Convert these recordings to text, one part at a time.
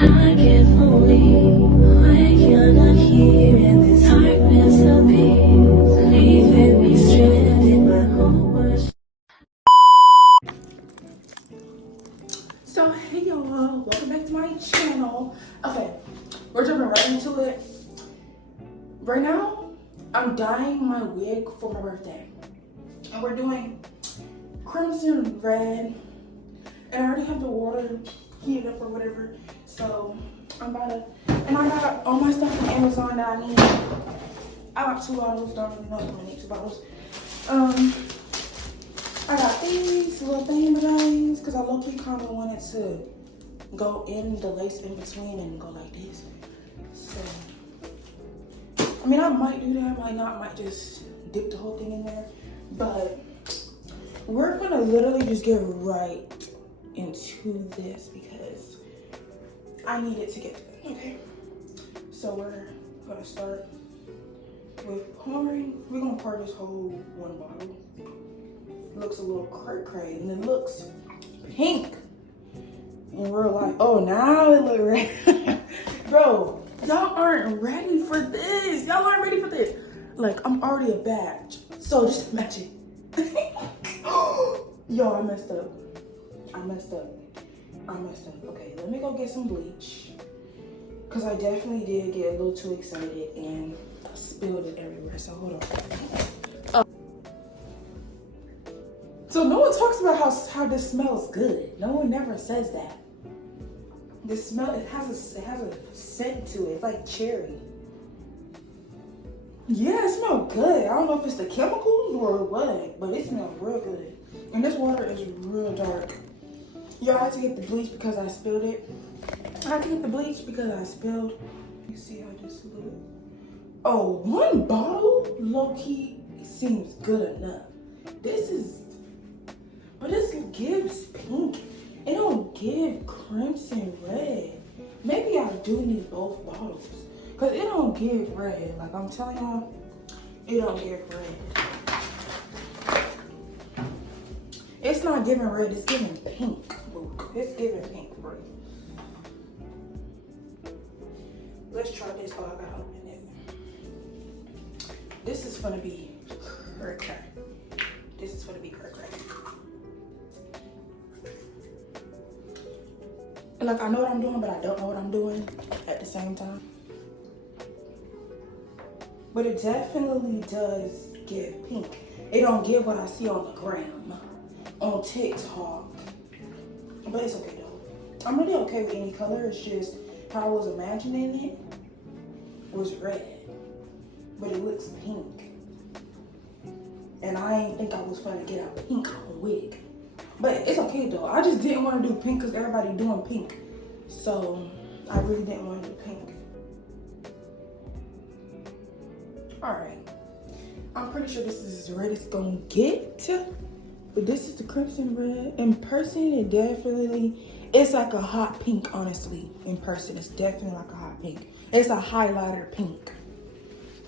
I can't believe when you're not here and this darkness appears, leaving me stranded. My whole world. So hey y'all, welcome back to my channel. Okay, we're jumping right into it. Right now, I'm dyeing my wig for my birthday. And we're doing crimson red. And I already have the water heated up or whatever. So I'm about to, and I got all my stuff from Amazon that I need. I got 2 bottles, don't really know if I'm gonna need 2 bottles. I got these little things because I low-key kind of wanted to go in the lace in between and go like this. So, I mean, I might do that, might not, might just dip the whole thing in there. But we're gonna literally just get right into this because I need it to get good, okay? So we're gonna start with pouring. We're gonna pour this whole 1 bottle. Looks a little cray and it looks pink in real life. Oh, now it look red. Bro, y'all aren't ready for this. Y'all aren't ready for this. Like, I'm already a batch, so just imagine. Yo, I messed up. Okay, let me go get some bleach because I definitely did get a little too excited and spilled it everywhere. So hold on. So no one talks about how this smells good. No one never says that. This smell, it has a scent to it. It's like cherry. Yeah, it smells good. I don't know if it's the chemicals or what, but it smells real good. And this water is real dark. Y'all, I had to get the bleach because I spilled it. I had to get the bleach because I spilled. You see how this looks? Oh, 1 bottle low-key seems good enough. But this gives pink. It don't give crimson red. Maybe I do need both bottles. Cause it don't give red. Like I'm telling y'all, it don't give red. It's not giving red, it's giving pink. Look, it's giving pink for you. Let's try this while I got open it. This is gonna be crack. This is gonna be crack. Like, I know what I'm doing, but I don't know what I'm doing at the same time. But it definitely does give pink. It don't give what I see on the gram, on TikTok. But it's okay though. I'm really okay with any color. It's just how I was imagining it was red, but it looks pink. And I ain't think I was gonna get a pink wig. But it's okay though. I just didn't want to do pink because everybody doing pink. So I really didn't want to do pink. Alright. I'm pretty sure this is as red as it's gonna get. But this is the crimson red. In person, it definitely, it's like a hot pink, honestly. In person, it's definitely like a hot pink. It's a highlighter pink.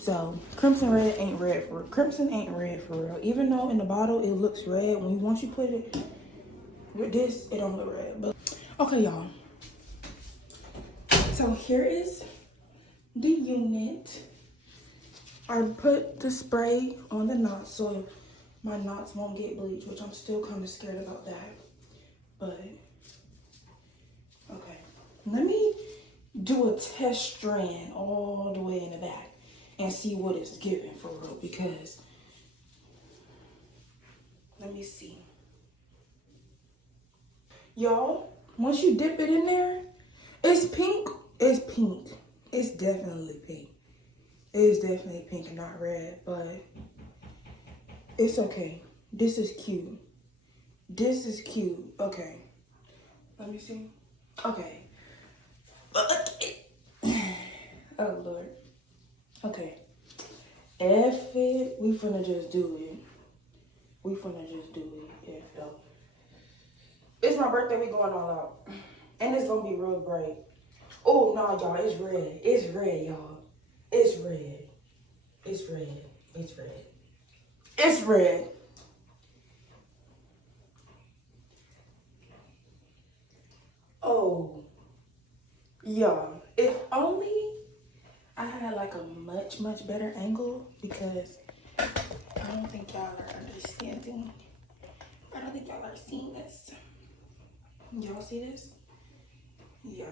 So crimson red ain't red for real. Crimson ain't red for real. Even though in the bottle it looks red, once you put it with this, it don't look red. But okay, y'all. So here is the unit. I put the spray on the knots so my knots won't get bleached, which I'm still kind of scared about that. But okay, let me do a test strand all the way in the back and see what it's giving for real, because let me see. Y'all, once you dip it in there, it's pink. It's pink. It's definitely pink. It is definitely pink and not red, but it's okay. This is cute. This is cute. Okay. Let me see. Okay. Oh, Lord. Okay. If it, we finna just do it. We finna just do it. If though. It's my birthday, we going all out. And it's gonna be real bright. Oh, no, y'all, it's red. It's red, y'all. It's red. It's red. It's red. It's red. Oh. Yeah, if only I had like a much better angle, because I don't think y'all are understanding. I don't think y'all are seeing this. Y'all see this? Yeah.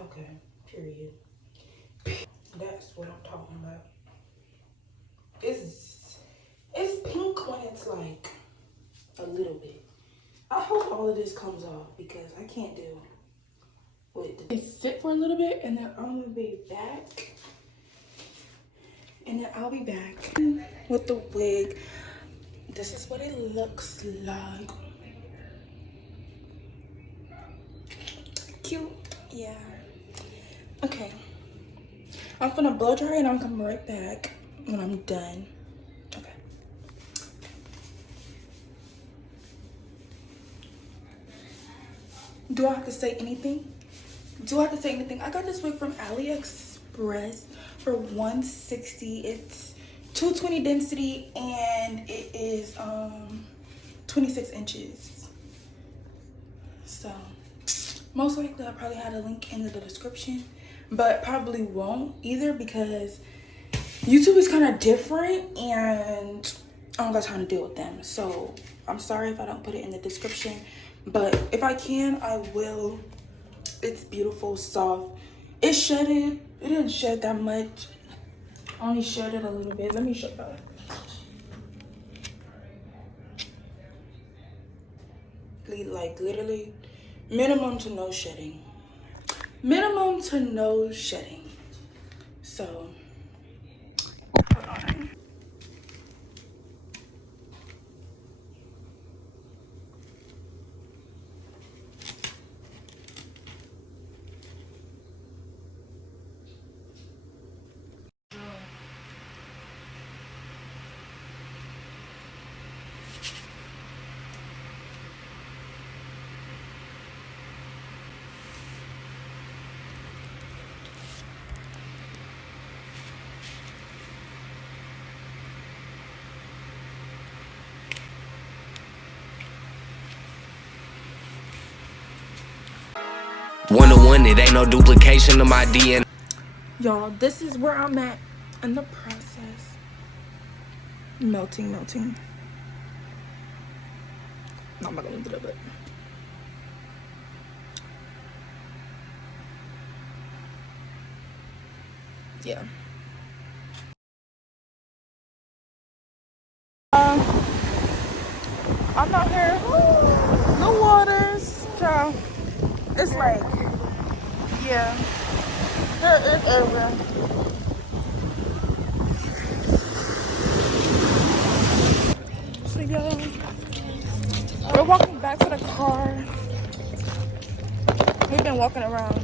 Okay, period. That's what I'm talking about. It's pink when it's like a little bit. I hope all of this comes off because I can't do with it. Sit for a little bit and then I'm gonna be back. And then I'll be back with the wig. This is what it looks like. Cute, yeah. Okay. I'm gonna blow dry and I'm coming right back when I'm done. Okay. Do I have to say anything? Do I have to say anything? I got this wig from AliExpress for $160. It's 220 density and it is 26 inches. So most likely I probably had a link in the description, but probably won't either because YouTube is kind of different and I don't got time to deal with them. So I'm sorry if I don't put it in the description, but if I can, I will. It's beautiful, soft. It shedded. It didn't shed that much. I only shedded a little bit. Let me show you. Like literally minimum to no shedding. Minimum to no shedding. So hold on. One to one, it ain't no duplication of my DNA. Y'all, this is where I'm at in the process. Melting. No, I'm not gonna do it. Yeah. I'm out here. The waters, child. It's like, yeah. There is everywhere. So y'all, we're walking back to the car. We've been walking around.